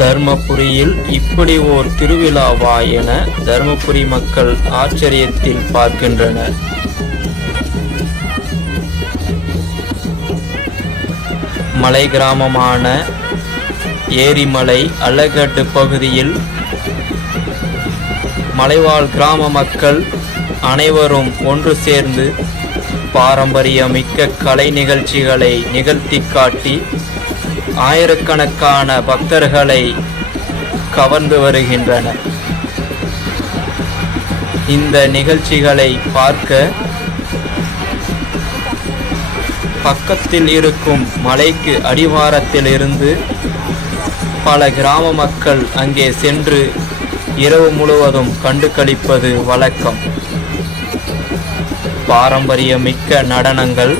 தர்மபுரியில் இப்படி ஓர் திருவிழாவா என தர்மபுரி மக்கள் ஆச்சரியத்தில் பார்க்கின்றனர். மலை கிராமமான ஏரிமலை அலகட்டு பகுதியில் மலைவாழ் கிராம மக்கள் அனைவரும் ஒன்று சேர்ந்து பாரம்பரியமிக்க கலை நிகழ்ச்சிகளை நிகழ்த்தி காட்டி ஆயிரக்கணக்கான பக்தர்களை கவர்ந்து வருகின்றனர். இந்த நிகழ்ச்சிகளை பார்க்க பக்கத்தில் இருக்கும் மலைக்கு அடிவாரத்தில் இருந்து பல கிராம மக்கள் அங்கே சென்று இரவு முழுவதும் கண்டு களிப்பது வழக்கம். பாரம்பரியமிக்க நடனங்கள்,